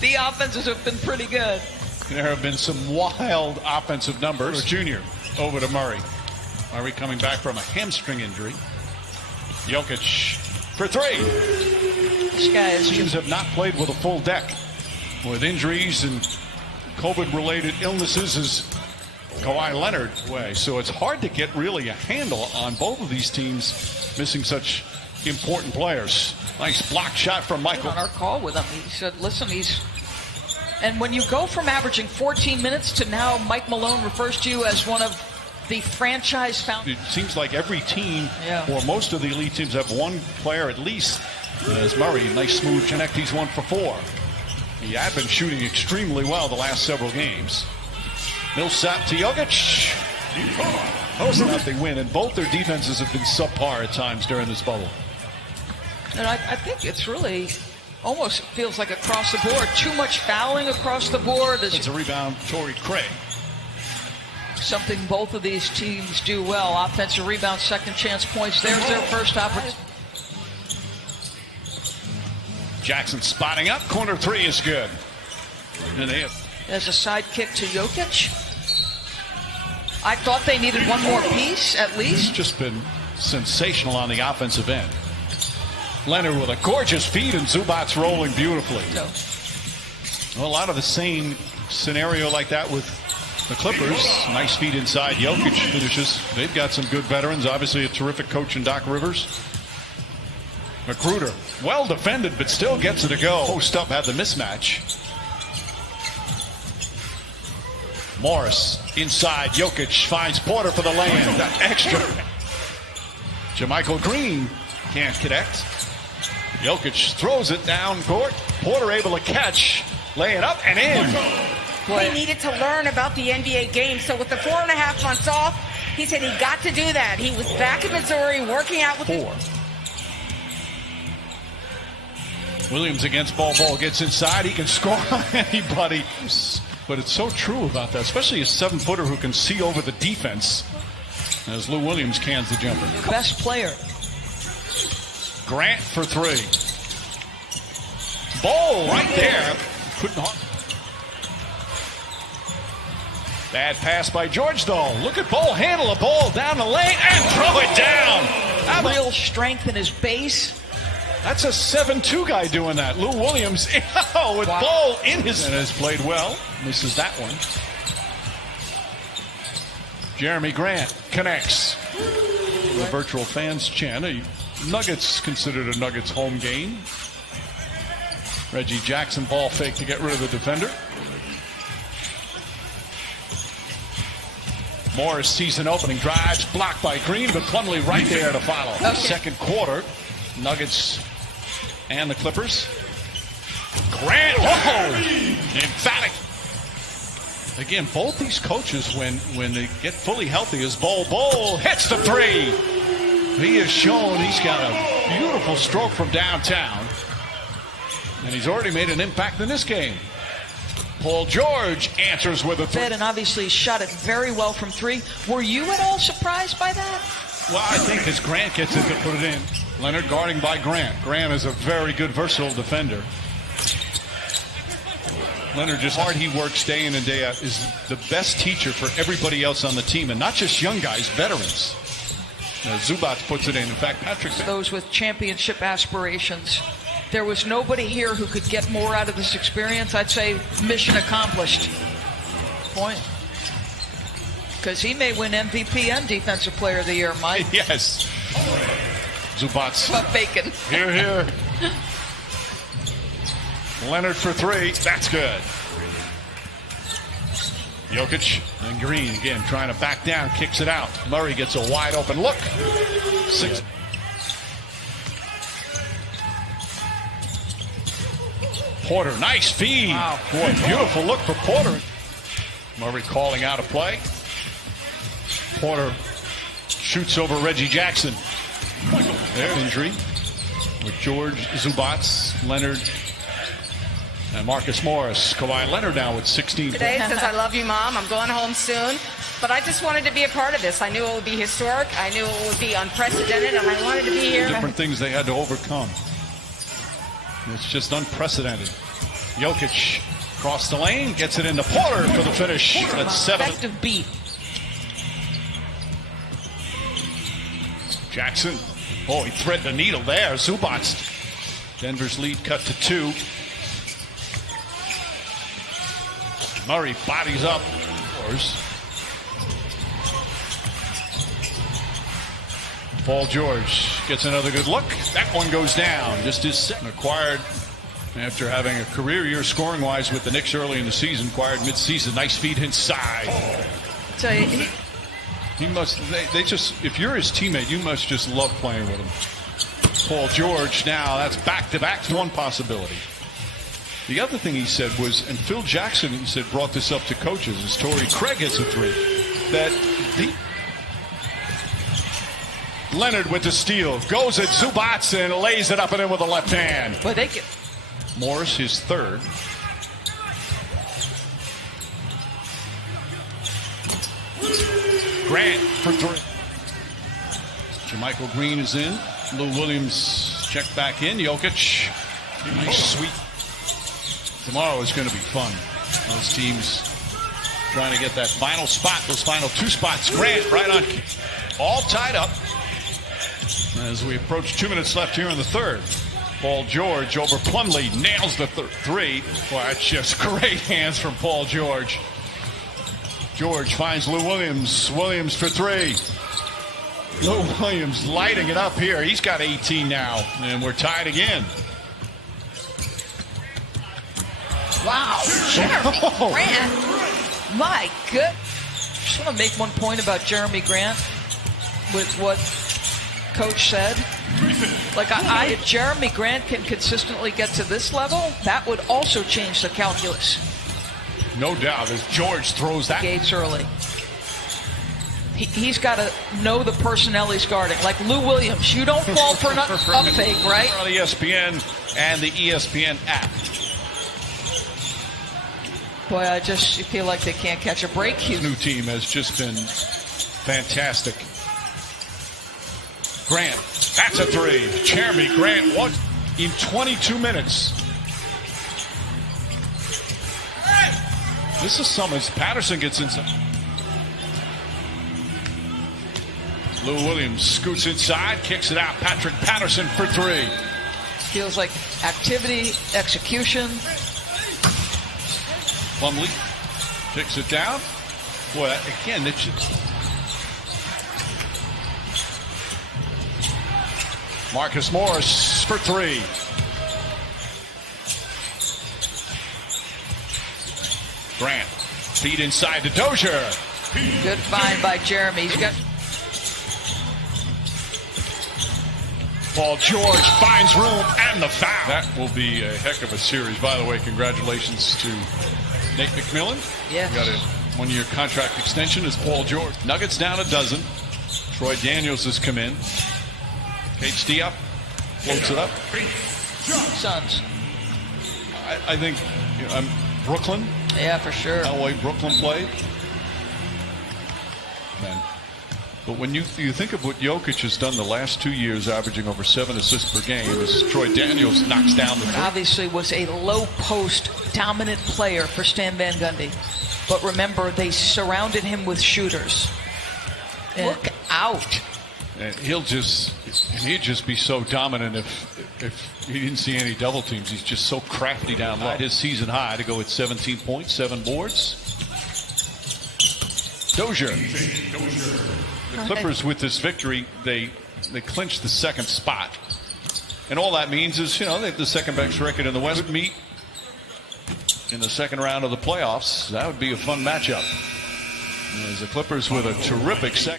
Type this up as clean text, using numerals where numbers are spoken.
The offenses have been pretty good. There have been some wild offensive numbers. Junior over to Murray. Murray coming back from a hamstring injury. Jokic for three. This guy is Teams have not played with a full deck. With injuries and COVID-related illnesses is Kawhi Leonard away. So it's hard to get really a handle on both of these teams missing such important players. Nice block shot from Michael. On our call with him, he said, listen, and when you go from averaging 14 minutes to now Mike Malone refers to you as one of the franchise founders. It seems like every team, or most of the elite teams, have one player at least. As Murray, nice smooth connect, he's 1 for 4. He had been shooting extremely well the last several games. Millsap to Jokic. Close enough, they win, and both their defenses have been subpar at times during this bubble. And I think it's really almost feels like across the board. Too much fouling across the board. It's a rebound, Torrey Craig. Something both of these teams do well. Offensive rebound, second chance points. There's their first opportunity. Jackson spotting up. Corner three is good. And they have. There's a side kick to Jokic. I thought they needed one more piece at least. Just been sensational on the offensive end. Leonard with a gorgeous feed and Zubac's rolling beautifully. Well, a lot of the same scenario like that with the Clippers. Nice feed inside. Jokic finishes. They've got some good veterans. Obviously a terrific coach in Doc Rivers. Magruder, well defended, but still gets it to go. Post up, had the mismatch. Morris inside. Jokic finds Porter for the lay-in. That extra. JaMychal Green can't connect. Jokic throws it down court. Porter able to catch, lay it up and in. He needed to learn about the NBA game. So with the 4.5 months off, he said he got to do that. He was back in Missouri working out with 4. Williams against Bol gets inside. He can score on anybody. But it's so true about that, especially a 7-footer who can see over the defense. As Lou Williams cans the jumper. Best player. Grant for 3. Bol right there. Couldn't. Bad pass by George though. Look at Bol handle a ball down the lane and throw it down. Real strength in his base. That's a 7-2 guy doing that. Lou Williams with Bol in his. And has played well. Misses that one. Jeremy Grant connects. The virtual fans chant. Nuggets considered a Nuggets home game. Reggie Jackson ball fake to get rid of the defender. Morris sees an opening, drives, blocked by Green, but Plumlee right there to follow. Okay. Second quarter, Nuggets and the Clippers. Grant, emphatic. Again, both these coaches, when they get fully healthy, as Bol hits the 3. He has shown he's got a beautiful stroke from downtown. And he's already made an impact in this game. Paul George answers with a 3. And obviously shot it very well from 3. Were you at all surprised by that? Well, I think as Grant gets it to put it in. Leonard guarding by Grant. Grant is a very good, versatile defender. Leonard, just hard he works day in and day out, is the best teacher for everybody else on the team, and not just young guys, veterans. Zubac puts it in. In fact, Patrick. Those with championship aspirations. There was nobody here who could get more out of this experience. I'd say mission accomplished. Point. Because he may win MVP and Defensive Player of the Year, Mike. Yes. Zubac. But bacon. Here, here. Leonard for 3. That's good. Jokic and Green again trying to back down, kicks it out. Murray gets a wide open look. 6. Porter, nice feed. Wow. Boy, beautiful look for Porter. Murray calling out a play. Porter shoots over Reggie Jackson. There's injury with George, Zubac, Leonard, and Marcus Morris. Kawhi Leonard now with 16. Today says, I love you, Mom. I'm going home soon. But I just wanted to be a part of this. I knew it would be historic. I knew it would be unprecedented, and I wanted to be here. Different things they had to overcome. It's just unprecedented. Jokic across the lane, gets it into Porter for the finish. That's 7. Effective beat. Jackson. Oh, he threaded the needle there. Zubac. Denver's lead cut to 2. Murray bodies up. Paul George gets another good look. That one goes down. Just his second. Acquired after having a career year scoring wise with the Knicks early in the season. Acquired mid-season. Nice feed inside. So he must. They just. If you're his teammate, you must just love playing with him. Paul George now. That's back-to-back. One possibility. The other thing he said was, and Phil Jackson, he said, brought this up to coaches, as Torrey Craig hits a 3, that Leonard with the steal, goes at Zubac and lays it up and in with the left hand. Well, they get Morris, his 3rd. Grant for 3. Jermichael Green is in. Lou Williams checked back in. Jokic, nice sweep. Tomorrow is going to be fun. Those teams trying to get that final spot, those final 2 spots. Grant right on. All tied up as we approach 2 minutes left here in the 3rd. Paul George over Plumlee, nails the 3. Boy, that's just great hands from Paul George. George finds Lou Williams. Williams for 3. Lou Williams lighting it up here. He's got 18 now, and we're tied again. wow. Jeremy Grant. My good. Just want to make one point about Jeremy Grant with what Coach said. Like, if Jeremy Grant can consistently get to this level, that would also change the calculus. No doubt, as George throws that. Gates early. He's got to know the personnel he's guarding. Like Lou Williams, you don't fall for an up fake, right? On ESPN and the ESPN app. Boy, I just feel like they can't catch a break. His new team has just been fantastic. Grant, that's a 3. Jeremy Grant won in 22 minutes. This is Summers. Patterson gets inside. Lou Williams scoots inside, kicks it out. Patrick Patterson for 3. Feels like activity, execution. Plumlee kicks it down. Boy, again, it's Marcus Morris for 3. Grant, feed inside to Dozier. Good find by Jeremy. He's got. Paul George finds room and the foul. That will be a heck of a series. By the way, congratulations to Nate McMillan. Yes. Got a 1-year contract extension as Paul George. Nuggets down a dozen. Troy Daniels has come in. HD up. Floats it up. Suns. I think Brooklyn. Yeah, for sure. How the way Brooklyn played. Man. But when you think of what Jokic has done the last 2 years, averaging over 7 assists per game, as Troy Daniels knocks down the. Obviously was a low post dominant player for Stan Van Gundy. But remember, they surrounded him with shooters. Look out. And he'd just be so dominant if he didn't see any double teams. He's just so crafty down low. His season high to go at 17 points, 7 boards. Dozier. The Clippers with this victory, they clinched the 2nd spot. And all that means is, they have the second best record in the West. Meet in the 2nd round of the playoffs. That would be a fun matchup. As the Clippers with a terrific second.